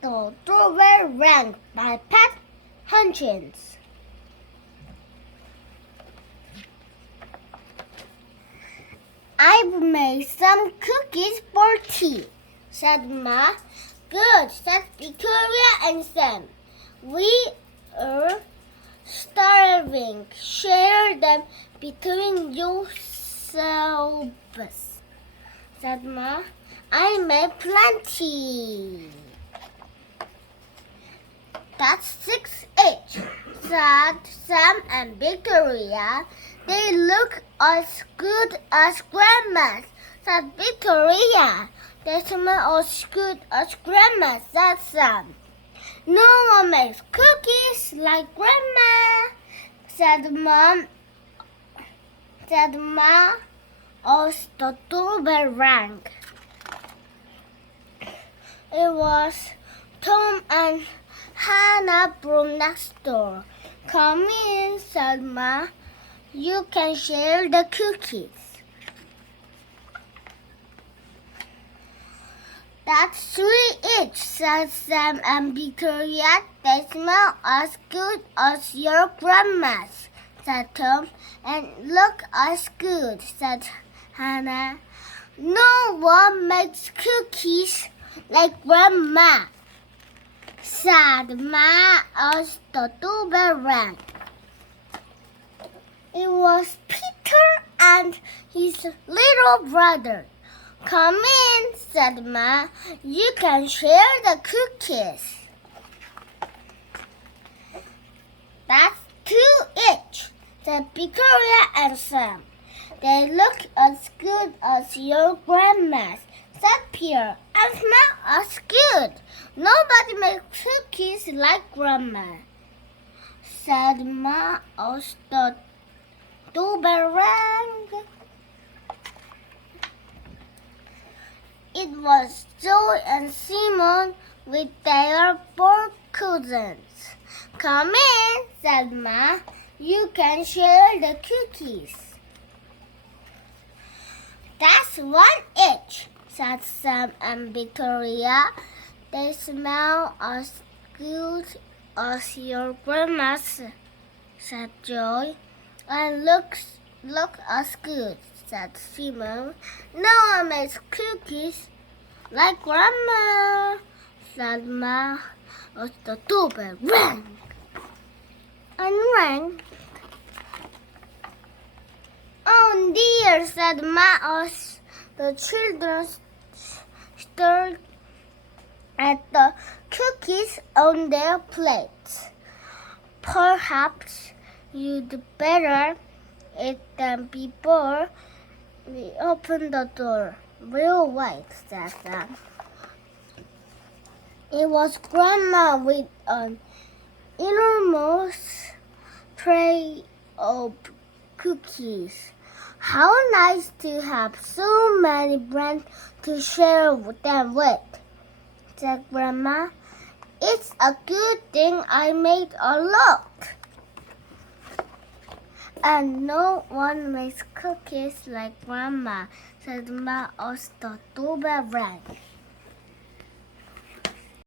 The Doorbell rang by Hutchins. I've made some cookies for tea, said Ma. Good, said Victoria and Sam. We are starving. Share them between yourselves, said Ma. I made plenty. That's 6 each, said Sam and Victoria. They look as good as Grandma's, said Victoria. They smell as good as Grandma, said Sam. No one makes cookies like Grandma, said Mom. As the doorbell rang. It was Tom and Hannah from next door. Come in, said Ma. You can share the cookies. That's 3 each, said Sam and Victoria. They smell as good as your grandma's, said Tom. And look as good, said Hannah. No one makes cookies like Grandma, said Ma as the doorbell rang. It was Peter and his little brother. Come in, said Ma. You can share the cookies. That's 2 each, said Victoria and Sam. They look as good as your grandma's, said Peter, and smell as good. Nobody makes cookies like Grandma, said Ma as the doorbell rang. It was Joe and Simon with their 4 cousins. Come in, said Ma. You can share the cookies. That's 1 each, said Sam and Victoria. They smell as good as your grandma's, said Joy. And look as good, said Simon. No one makes cookies like Grandma, said Ma as the doorbell rang and rang. Oh dear, said Ma as the children stared at the cookies on their plates. Perhaps you'd better eat them before we open the door. We'll wait, said Sam. It was Grandma with an enormous tray of cookies. How nice to have so many friends to share them with, said Grandma. It's a good thing I made a lot. And no one makes cookies like Grandma, said Ma as the doorbell rang.